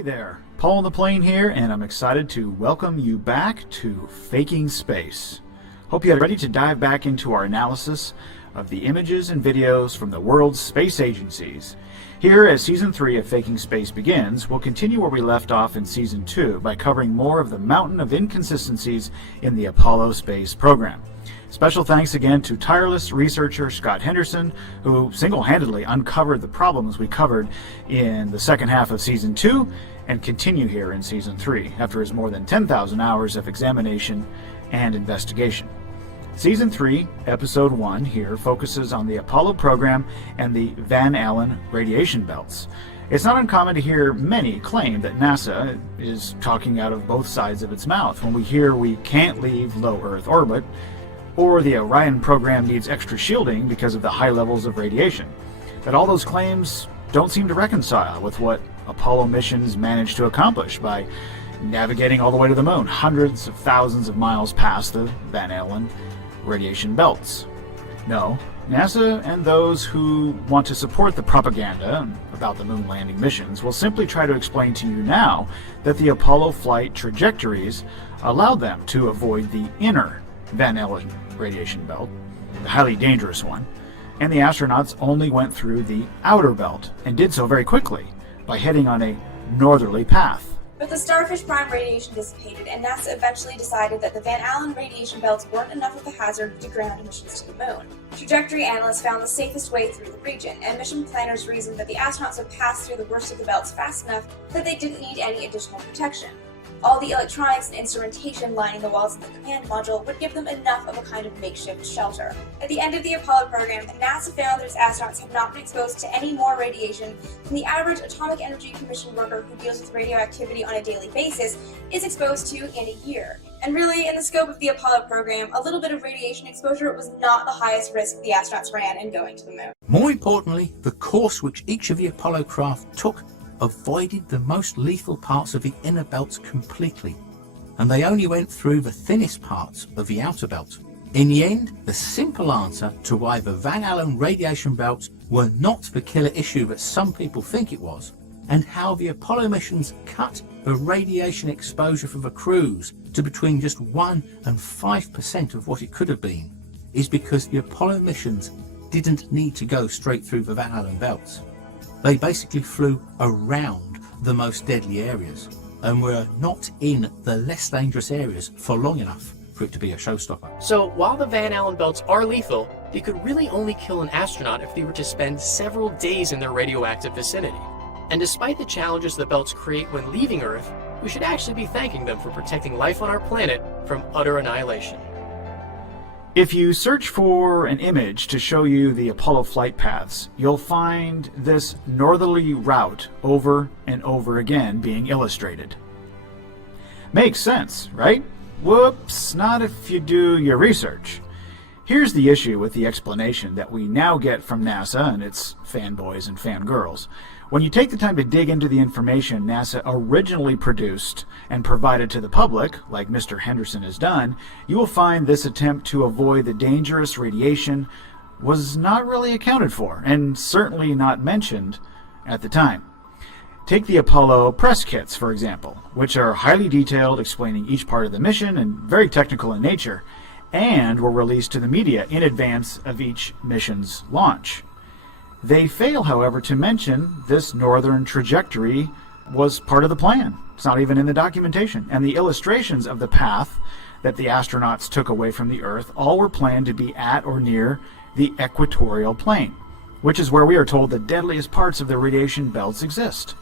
Hey there, Paul on the plane here, and I'm excited to welcome you back to Faking Space. Hope you're ready to dive back into our analysis of the images and videos from the world's space agencies. Here, as Season 3 of Faking Space begins, we'll continue where we left off in Season 2 by covering more of the mountain of inconsistencies in the Apollo space program. Special thanks again to tireless researcher Scott Henderson, who single-handedly uncovered the problems we covered in the second half of Season 2 and continue here in Season 3 after his more than 10,000 hours of examination and investigation. Season 3, Episode 1 here focuses on the Apollo program and the Van Allen radiation belts. It's not uncommon to hear many claim that NASA is talking out of both sides of its mouth when we hear we can't leave low Earth orbit, or the Orion program needs extra shielding because of the high levels of radiation. But all those claims don't seem to reconcile with what Apollo missions managed to accomplish by navigating all the way to the moon, hundreds of thousands of miles past the Van Allen radiation belts. No, NASA and those who want to support the propaganda about the moon landing missions will simply try to explain to you now that the Apollo flight trajectories allowed them to avoid the inner Van Allen radiation belt, the highly dangerous one, and the astronauts only went through the outer belt and did so very quickly by heading on a northerly path. But the Starfish Prime radiation dissipated, and NASA eventually decided that the Van Allen radiation belts weren't enough of a hazard to ground missions to the moon. Trajectory analysts found the safest way through the region, and mission planners reasoned that the astronauts would pass through the worst of the belts fast enough that they didn't need any additional protection. All the electronics and instrumentation lining the walls of the command module would give them enough of a kind of makeshift shelter. At the end of the Apollo program, NASA found that its astronauts have not been exposed to any more radiation than the average Atomic Energy Commission worker who deals with radioactivity on a daily basis is exposed to in a year. And really, in the scope of the Apollo program, a little bit of radiation exposure was not the highest risk the astronauts ran in going to the moon. More importantly, the course which each of the Apollo craft took avoided the most lethal parts of the inner belts completely, and they only went through the thinnest parts of the outer belt. In the end, the simple answer to why the Van Allen radiation belts were not the killer issue that some people think it was, and how the Apollo missions cut the radiation exposure for the crews to between just 1 and 5% of what it could have been, is because the Apollo missions didn't need to go straight through the Van Allen belts. They basically flew around the most deadly areas and were not in the less dangerous areas for long enough for it to be a showstopper. So while the Van Allen belts are lethal, they could really only kill an astronaut if they were to spend several days in their radioactive vicinity. And despite the challenges the belts create when leaving Earth, we should actually be thanking them for protecting life on our planet from utter annihilation. If you search for an image to show you the Apollo flight paths, you'll find this northerly route over and over again being illustrated. Makes sense, right? Whoops, not if you do your research. Here's the issue with the explanation that we now get from NASA and its fanboys and fangirls. When you take the time to dig into the information NASA originally produced and provided to the public, like Mr. Henderson has done, you will find this attempt to avoid the dangerous radiation was not really accounted for, and certainly not mentioned at the time. Take the Apollo press kits, for example, which are highly detailed, explaining each part of the mission and very technical in nature, and were released to the media in advance of each mission's launch. They fail, however, to mention this northern trajectory was part of the plan. It's not even in the documentation. And the illustrations of the path that the astronauts took away from the Earth all were planned to be at or near the equatorial plane, which is where we are told the deadliest parts of the radiation belts exist.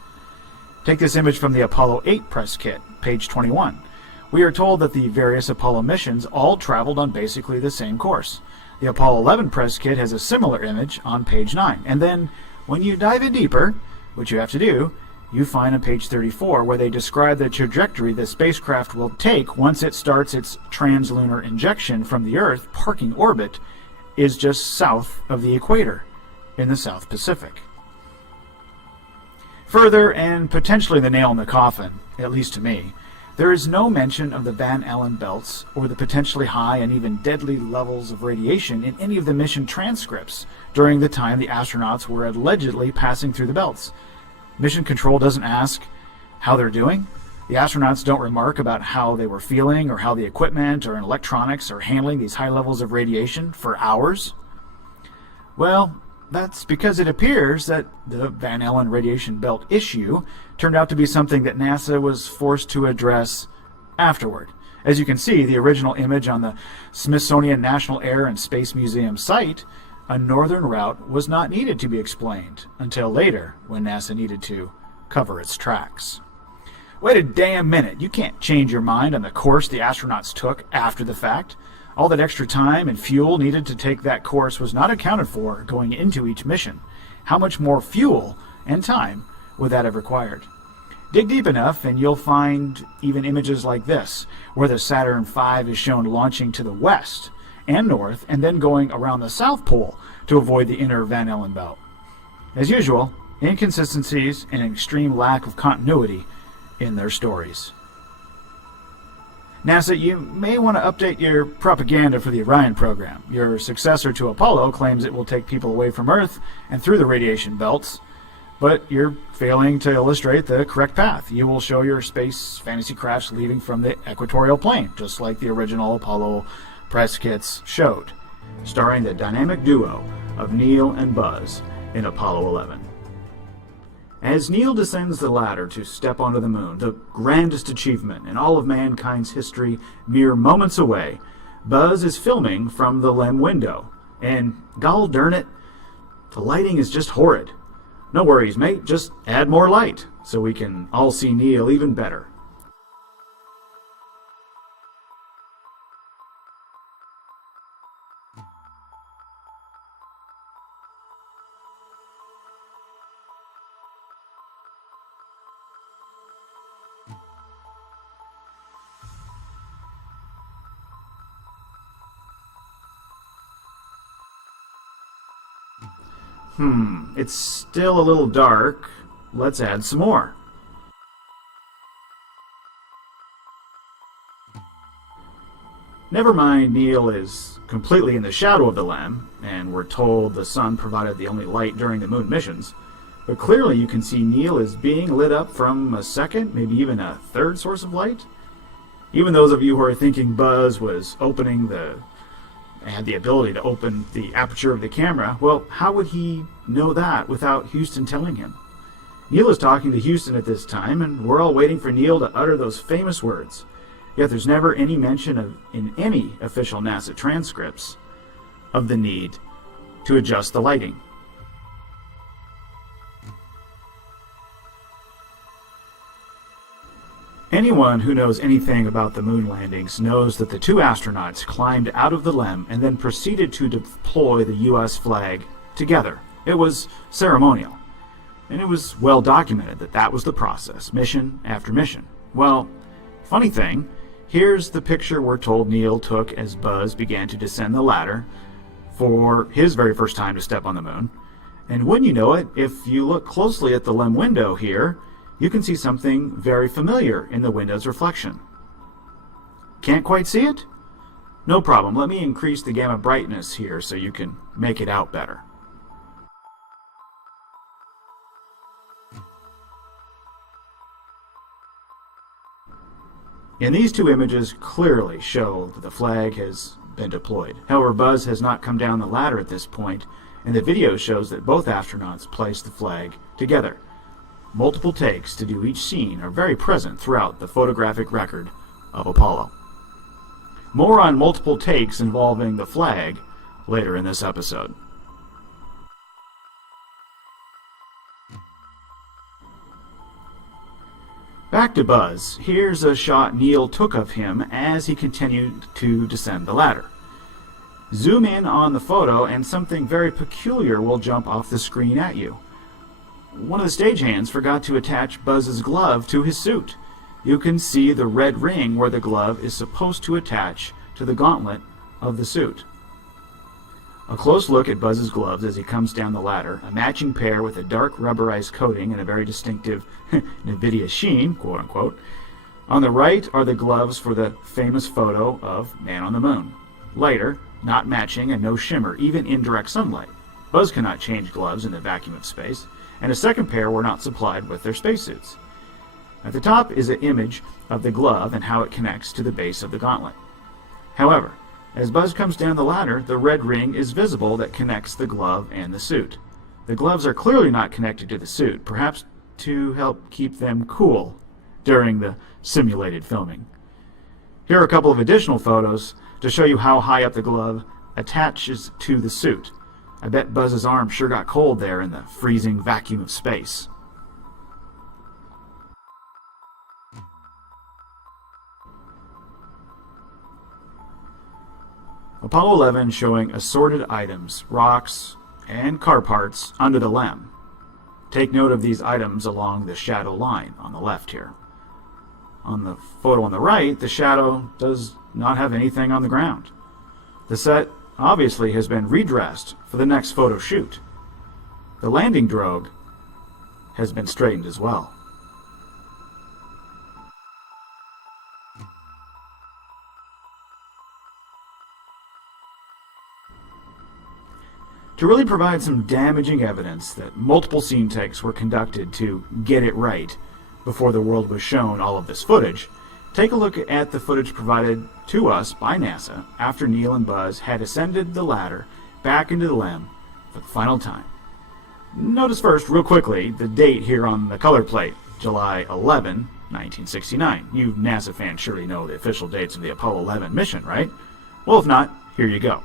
Take this image from the Apollo 8 press kit, page 21. We are told that the various Apollo missions all traveled on basically the same course. The Apollo 11 press kit has a similar image on page 9. And then, when you dive in deeper, which you have to do, you find on page 34 where they describe the trajectory the spacecraft will take once it starts its translunar injection from the Earth. Parking orbit is just south of the equator in the South Pacific. Further, and potentially the nail in the coffin, at least to me, there is no mention of the Van Allen belts or the potentially high and even deadly levels of radiation in any of the mission transcripts during the time the astronauts were allegedly passing through the belts. Mission Control doesn't ask, how they're doing. The astronauts don't remark about how they were feeling or how the equipment or electronics are handling these high levels of radiation for hours. Well, that's because it appears that the Van Allen radiation belt issue turned out to be something that NASA was forced to address afterward. As you can see, the original image on the Smithsonian National Air and Space Museum site, a northern route was not needed to be explained until later when NASA needed to cover its tracks. Wait a damn minute. You can't change your mind on the course the astronauts took after the fact. All that extra time and fuel needed to take that course was not accounted for going into each mission. How much more fuel and time would that have required? Dig deep enough and you'll find even images like this, where the Saturn V is shown launching to the west and north and then going around the South Pole to avoid the inner Van Allen belt. As usual, inconsistencies and an extreme lack of continuity in their stories. NASA, you may want to update your propaganda for the Orion program. Your successor to Apollo claims it will take people away from Earth and through the radiation belts, but you're failing to illustrate the correct path. You will show your space fantasy crafts leaving from the equatorial plane, just like the original Apollo press kits showed, starring the dynamic duo of Neil and Buzz in Apollo 11. As Neil descends the ladder to step onto the moon, the grandest achievement in all of mankind's history, mere moments away, Buzz is filming from the LEM window. And, gol darn it, the lighting is just horrid. No worries, mate, just add more light so we can all see Neil even better. It's still a little dark. Let's add some more. Never mind, Neil is completely in the shadow of the LEM, and we're told the sun provided the only light during the moon missions. But clearly you can see Neil is being lit up from a second, maybe even a third source of light. Even those of you who are thinking Buzz was had the ability to open the aperture of the camera, well, how would he know that without Houston telling him? Neil is talking to Houston at this time, and we're all waiting for Neil to utter those famous words. Yet there's never any mention in any official NASA transcripts of the need to adjust the lighting. Anyone who knows anything about the moon landings knows that the two astronauts climbed out of the LEM and then proceeded to deploy the U.S. flag together. It was ceremonial, and it was well documented that that was the process, mission after mission. Well, funny thing, here's the picture we're told Neil took as Buzz began to descend the ladder for his very first time to step on the moon. And wouldn't you know it, if you look closely at the LEM window here, you can see something very familiar in the window's reflection. Can't quite see it? No problem. Let me increase the gamma brightness here so you can make it out better. And these two images clearly show that the flag has been deployed. However, Buzz has not come down the ladder at this point, and the video shows that both astronauts placed the flag together. Multiple takes to do each scene are very present throughout the photographic record of Apollo. More on multiple takes involving the flag later in this episode. Back to Buzz. Here's a shot Neil took of him as he continued to descend the ladder. Zoom in on the photo and something very peculiar will jump off the screen at you. One of the stagehands forgot to attach Buzz's glove to his suit. You can see the red ring where the glove is supposed to attach to the gauntlet of the suit. A close look at Buzz's gloves as he comes down the ladder, a matching pair with a dark rubberized coating and a very distinctive NVIDIA sheen, quote-unquote. On the right are the gloves for the famous photo of Man on the Moon. Lighter, not matching, and no shimmer, even in direct sunlight. Buzz cannot change gloves in the vacuum of space, and a second pair were not supplied with their spacesuits. At the top is an image of the glove and how it connects to the base of the gauntlet. However, as Buzz comes down the ladder, the red ring is visible that connects the glove and the suit. The gloves are clearly not connected to the suit, perhaps to help keep them cool during the simulated filming. Here are a couple of additional photos to show you how high up the glove attaches to the suit. I bet Buzz's arm sure got cold there in the freezing vacuum of space. Apollo 11 showing assorted items, rocks, and car parts under the LEM. Take note of these items along the shadow line on the left here. On the photo on the right, the shadow does not have anything on the ground. The set obviously has been redressed for the next photo shoot. The landing drogue has been straightened as well. To really provide some damaging evidence that multiple scene takes were conducted to get it right before the world was shown all of this footage, take a look at the footage provided to us by NASA after Neil and Buzz had ascended the ladder back into the LEM for the final time. Notice first, real quickly, the date here on the color plate, July 11, 1969. You NASA fans surely know the official dates of the Apollo 11 mission, right? Well, if not, here you go.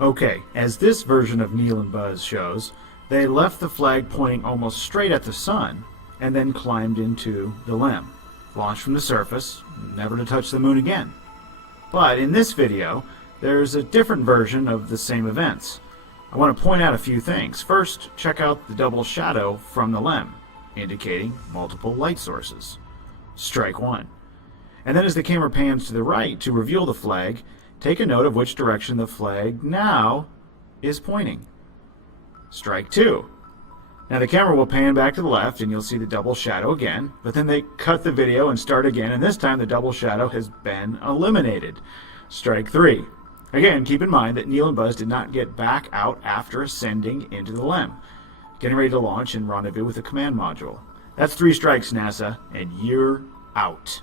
Okay, as this version of Neil and Buzz shows, they left the flag pointing almost straight at the sun and then climbed into the LEM, launched from the surface, never to touch the moon again. But in this video, there's a different version of the same events. I want to point out a few things. First, check out the double shadow from the LEM, indicating multiple light sources. Strike one. And then as the camera pans to the right to reveal the flag, take a note of which direction the flag now is pointing. Strike two. Now the camera will pan back to the left and you'll see the double shadow again, but then they cut the video and start again, and this time the double shadow has been eliminated. Strike three. Again, keep in mind that Neil and Buzz did not get back out after ascending into the LEM, getting ready to launch and rendezvous with the command module. That's 3 strikes, NASA, and you're out.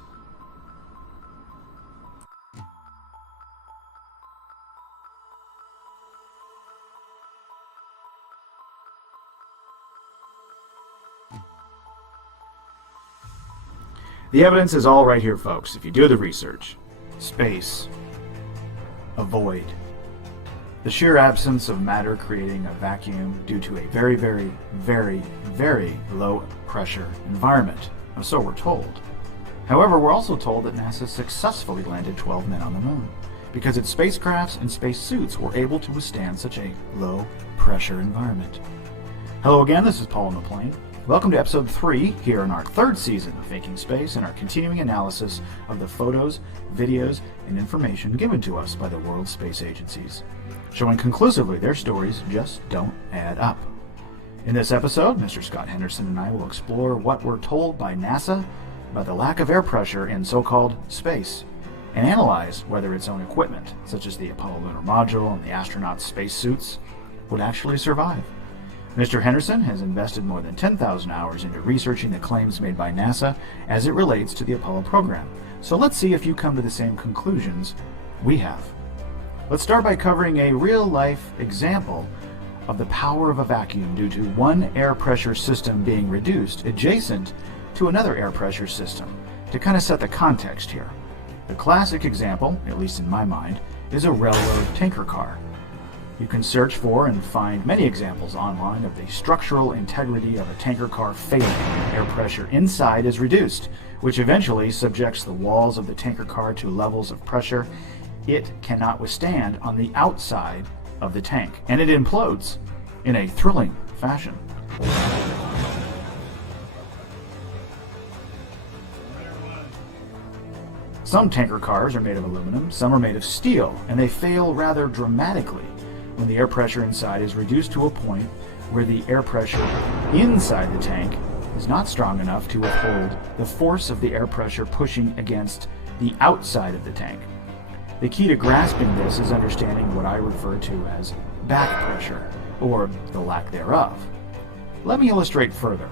The evidence is all right here, folks, if you do the research. Space. A void. The sheer absence of matter creating a vacuum due to a very, very, very, very low pressure environment. And so we're told. However, we're also told that NASA successfully landed 12 men on the moon because its spacecrafts and spacesuits were able to withstand such a low pressure environment. Hello again, this is Paul on the Plane. Welcome to episode 3 here in our 3rd season of Faking Space and our continuing analysis of the photos, videos, and information given to us by the world's space agencies, showing conclusively their stories just don't add up. In this episode, Mr. Scott Henderson and I will explore what we're told by NASA about the lack of air pressure in so-called space, and analyze whether its own equipment, such as the Apollo lunar module and the astronauts' spacesuits, would actually survive. Mr. Henderson has invested more than 10,000 hours into researching the claims made by NASA as it relates to the Apollo program. So let's see if you come to the same conclusions we have. Let's start by covering a real-life example of the power of a vacuum due to one air pressure system being reduced adjacent to another air pressure system to kind of set the context here. The classic example, at least in my mind, is a railroad tanker car. You can search for and find many examples online of the structural integrity of a tanker car failing when air pressure inside is reduced, which eventually subjects the walls of the tanker car to levels of pressure it cannot withstand on the outside of the tank, and it implodes in a thrilling fashion. Some tanker cars are made of aluminum, some are made of steel, and they fail rather dramatically when the air pressure inside is reduced to a point where the air pressure inside the tank is not strong enough to withhold the force of the air pressure pushing against the outside of the tank. The key to grasping this is understanding what I refer to as back pressure, or the lack thereof. Let me illustrate further.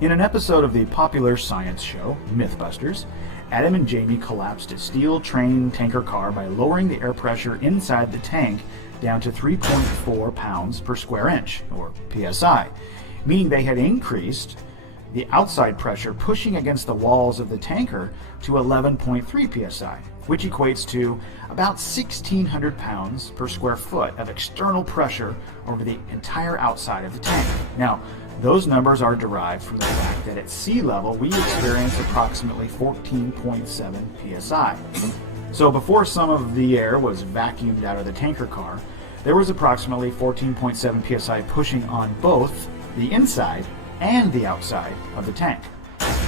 In an episode of the popular science show, Mythbusters, Adam and Jamie collapsed a steel train tanker car by lowering the air pressure inside the tank down to 3.4 pounds per square inch, or psi, meaning they had increased the outside pressure pushing against the walls of the tanker to 11.3 psi, which equates to about 1,600 pounds per square foot of external pressure over the entire outside of the tank. Now, those numbers are derived from the fact that at sea level we experience approximately 14.7 psi. So before some of the air was vacuumed out of the tanker car, there was approximately 14.7 psi pushing on both the inside and the outside of the tank.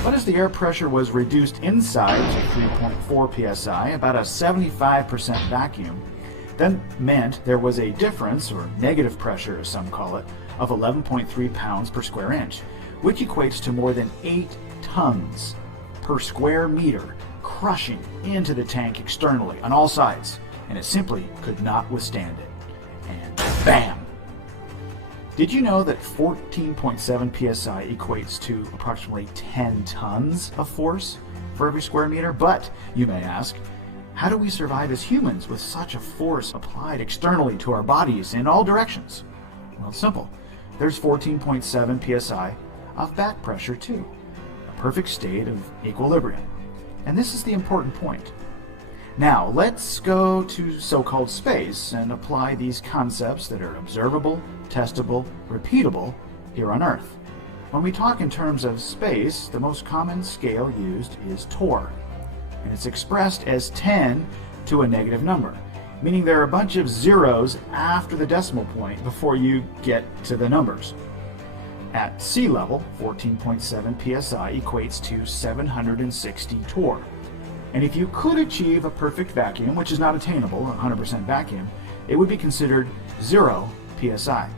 But as the air pressure was reduced inside to 3.4 psi, about a 75% vacuum, then meant there was a difference, or negative pressure as some call it, of 11.3 pounds per square inch, which equates to more than 8 tons per square meter crushing into the tank externally on all sides, and it simply could not withstand it. And bam! Did you know that 14.7 psi equates to approximately 10 tons of force for every square meter? But, you may ask, how do we survive as humans with such a force applied externally to our bodies in all directions? Well, it's simple. There's 14.7 psi of back pressure too, a perfect state of equilibrium. And this is the important point. Now, let's go to so-called space and apply these concepts that are observable, testable, repeatable here on Earth. When we talk in terms of space, the most common scale used is torr, and it's expressed as 10 to a negative number, meaning there are a bunch of zeros after the decimal point before you get to the numbers. At sea level, 14.7 psi equates to 760 torr. And if you could achieve a perfect vacuum, which is not attainable, 100% vacuum, it would be considered 0 psi.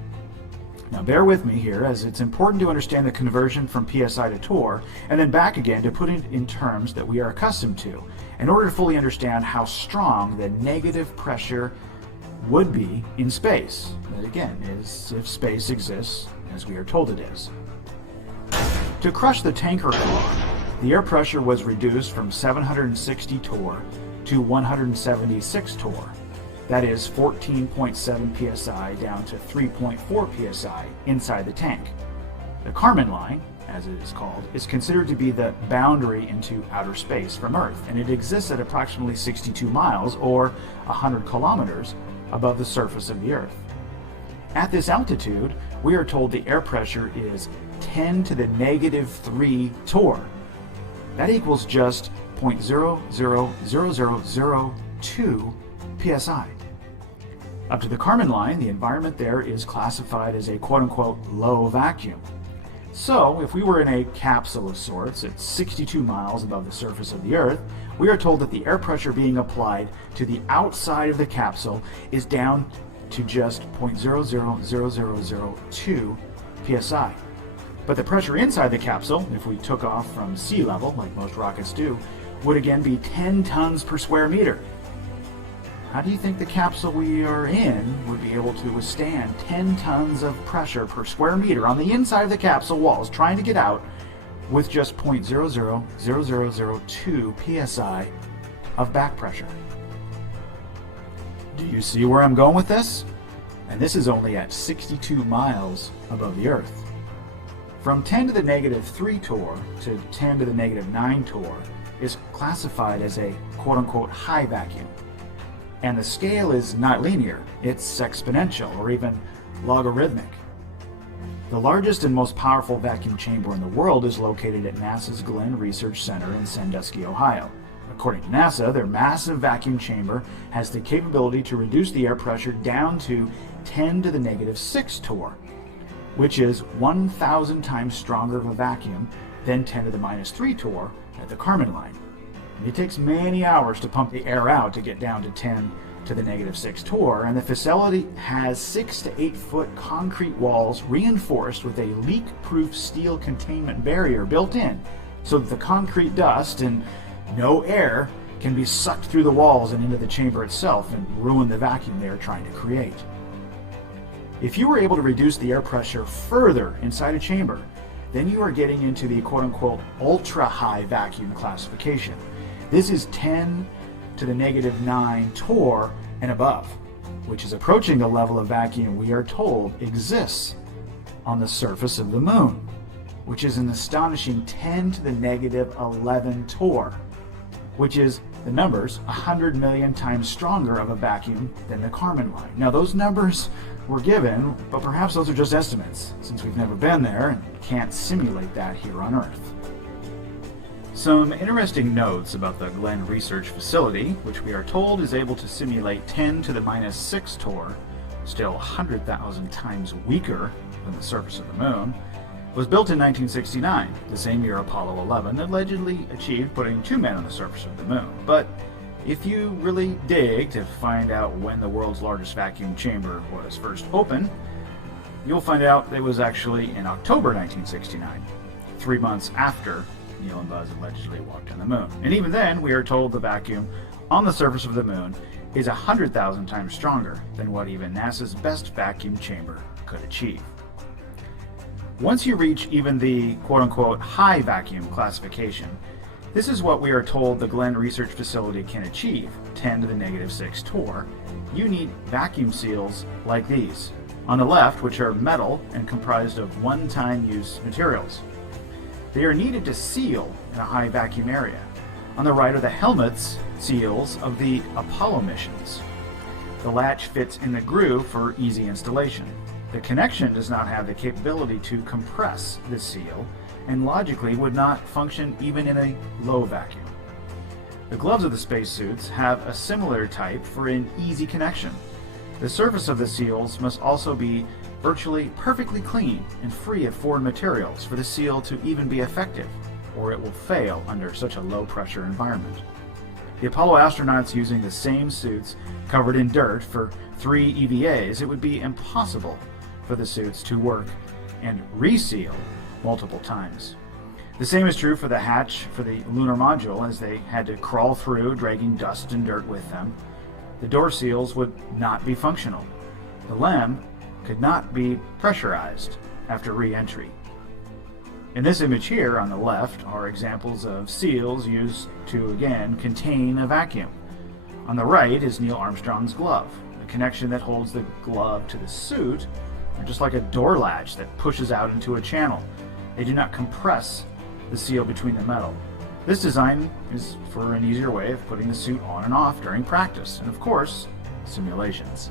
Now bear with me here, as it's important to understand the conversion from psi to torr, and then back again to put it in terms that we are accustomed to, in order to fully understand how strong the negative pressure would be in space. That again is if space exists as we are told it is. To crush the tanker core, the air pressure was reduced from 760 torr to 176 torr. That is 14.7 psi down to 3.4 psi inside the tank. The Kármán line, as it is called, is considered to be the boundary into outer space from Earth, and it exists at approximately 62 miles or 100 kilometers above the surface of the Earth. At this altitude, we are told the air pressure is 10 to the negative 3 torr. That equals just 0.000002 psi. Up to the Kármán line, the environment there is classified as a quote-unquote low vacuum. So, if we were in a capsule of sorts at 62 miles above the surface of the Earth, we are told that the air pressure being applied to the outside of the capsule is down to just 0.000002 psi. But the pressure inside the capsule, if we took off from sea level, like most rockets do, would again be 10 tons per square meter. How do you think the capsule we are in would be able to withstand 10 tons of pressure per square meter on the inside of the capsule walls trying to get out with just 0.000002 psi of back pressure? Do you see where I'm going with this? And this is only at 62 miles above the Earth. From 10 to the negative 3 torr to 10 to the negative 9 torr is classified as a quote-unquote high vacuum. And the scale is not linear, it's exponential or even logarithmic. The largest and most powerful vacuum chamber in the world is located at NASA's Glenn Research Center in Sandusky, Ohio. According to NASA, their massive vacuum chamber has the capability to reduce the air pressure down to 10 to the negative 6 torr, which is 1,000 times stronger of a vacuum than 10 to the minus 3 torr at the Kármán line. And it takes many hours to pump the air out to get down to 10 to the negative 6 torr, and the facility has 6 to 8 foot concrete walls reinforced with a leak-proof steel containment barrier built in, so that the concrete dust and no air can be sucked through the walls and into the chamber itself and ruin the vacuum they are trying to create. If you were able to reduce the air pressure further inside a chamber, then you are getting into the quote-unquote ultra-high vacuum classification. This is 10 to the negative 9 torr and above, which is approaching the level of vacuum we are told exists on the surface of the moon, which is an astonishing 10 to the negative 11 torr, which is the numbers 100 million times stronger of a vacuum than the Kármán line. Now those numbers were given, but perhaps those are just estimates, since we've never been there and can't simulate that here on Earth. Some interesting notes about the Glenn Research Facility, which we are told is able to simulate 10 to the minus 6 torr, still 100,000 times weaker than the surface of the moon, was built in 1969, the same year Apollo 11 allegedly achieved putting 2 men on the surface of the moon. But if you really dig to find out when the world's largest vacuum chamber was first opened, you'll find out it was actually in October 1969, 3 months after Neil and Buzz allegedly walked on the moon. And even then, we are told the vacuum on the surface of the moon is 100,000 times stronger than what even NASA's best vacuum chamber could achieve. Once you reach even the quote-unquote high vacuum classification, this is what we are told the Glenn Research Facility can achieve, 10 to the negative 6 torr. You need vacuum seals like these, on the left, which are metal and comprised of one-time use materials. They are needed to seal in a high vacuum area. On the right are the helmets seals of the Apollo missions. The latch fits in the groove for easy installation. The connection does not have the capability to compress the seal and logically would not function even in a low vacuum. The gloves of the spacesuits have a similar type for an easy connection. The surface of the seals must also be virtually perfectly clean and free of foreign materials for the seal to even be effective, or it will fail under such a low pressure environment. The Apollo astronauts using the same suits covered in dirt for 3 EVAs, it would be impossible for the suits to work and reseal multiple times. The same is true for the hatch for the lunar module, as they had to crawl through, dragging dust and dirt with them. The door seals would not be functional. The LEM could not be pressurized after re-entry. In this image here on the left are examples of seals used to, again, contain a vacuum. On the right is Neil Armstrong's glove, the connection that holds the glove to the suit, are just like a door latch that pushes out into a channel. They do not compress the seal between the metal. This design is for an easier way of putting the suit on and off during practice, and of course, simulations.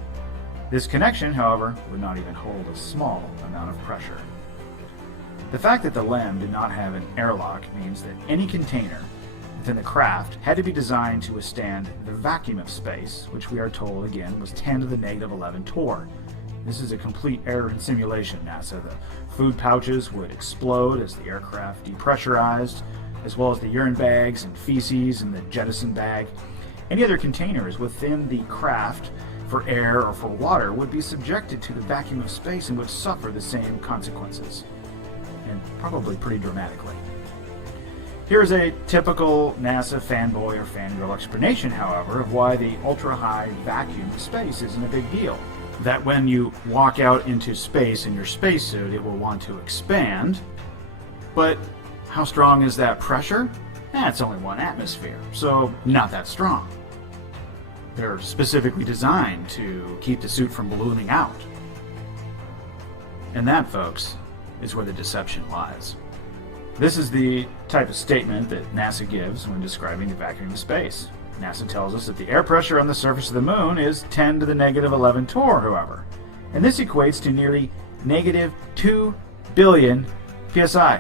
This connection, however, would not even hold a small amount of pressure. The fact that the LEM did not have an airlock means that any container within the craft had to be designed to withstand the vacuum of space, which we are told again was 10 to the negative 11 torr. This is a complete error in simulation, NASA. The food pouches would explode as the aircraft depressurized, as well as the urine bags and feces in the jettison bag. Any other containers within the craft for air or for water would be subjected to the vacuum of space and would suffer the same consequences, and probably pretty dramatically. Here's a typical NASA fanboy or fangirl explanation, however, of why the ultra-high vacuum of space isn't a big deal. That when you walk out into space in your spacesuit, it will want to expand. But how strong is that pressure? It's only 1 atmosphere, so not that strong. They're specifically designed to keep the suit from ballooning out. And that, folks, is where the deception lies. This is the type of statement that NASA gives when describing the vacuum of space. NASA tells us that the air pressure on the surface of the moon is 10 to the negative 11 torr, however, and this equates to nearly negative 2 billion psi,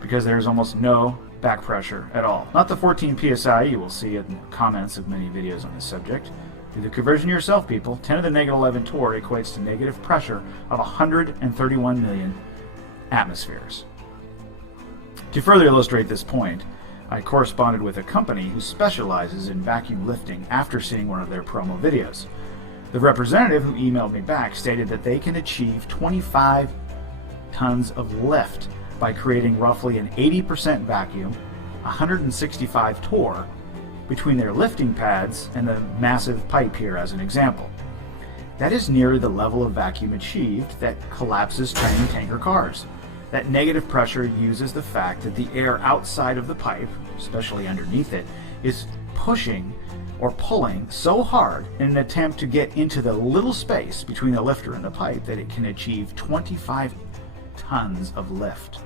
because there is almost no back pressure at all. Not the 14 psi you will see in the comments of many videos on this subject. Do the conversion yourself, people. 10 to the negative 11 torr equates to negative pressure of 131 million atmospheres. To further illustrate this point, I corresponded with a company who specializes in vacuum lifting after seeing one of their promo videos. The representative who emailed me back stated that they can achieve 25 tons of lift by creating roughly an 80% vacuum, 165 torr, between their lifting pads and the massive pipe here as an example. That is near the level of vacuum achieved that collapses tiny tanker cars. That negative pressure uses the fact that the air outside of the pipe, especially underneath it, is pushing or pulling so hard in an attempt to get into the little space between the lifter and the pipe that it can achieve 25 tons of lift.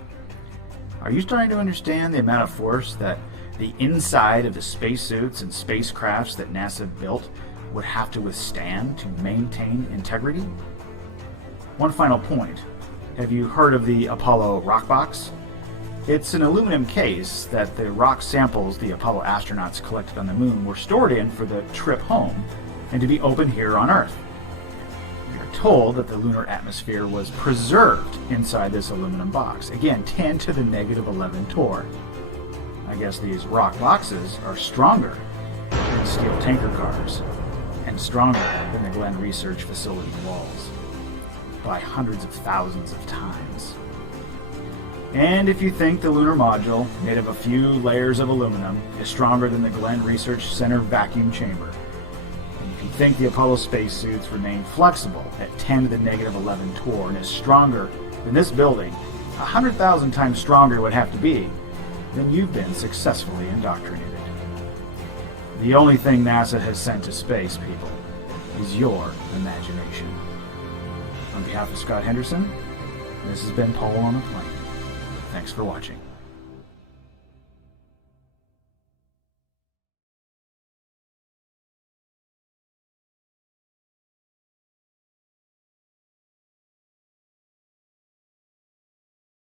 Are you starting to understand the amount of force that the inside of the spacesuits and spacecrafts that NASA built would have to withstand to maintain integrity? One final point. Have you heard of the Apollo rock box? It's an aluminum case that the rock samples the Apollo astronauts collected on the moon were stored in for the trip home and to be opened here on Earth. We are told that the lunar atmosphere was preserved inside this aluminum box. Again, 10 to the negative 11 torr. I guess these rock boxes are stronger than steel tanker cars and stronger than the Glenn Research Facility walls by hundreds of thousands of times. And if you think the lunar module, made of a few layers of aluminum, is stronger than the Glenn Research Center vacuum chamber, and if you think the Apollo spacesuits remain flexible at 10 to the negative 11 torr and is stronger than this building, 100,000 times stronger would have to be, then you've been successfully indoctrinated. The only thing NASA has sent to space, people, is your imagination. On behalf of Scott Henderson, this has been Paul on the Plane. Thanks for watching.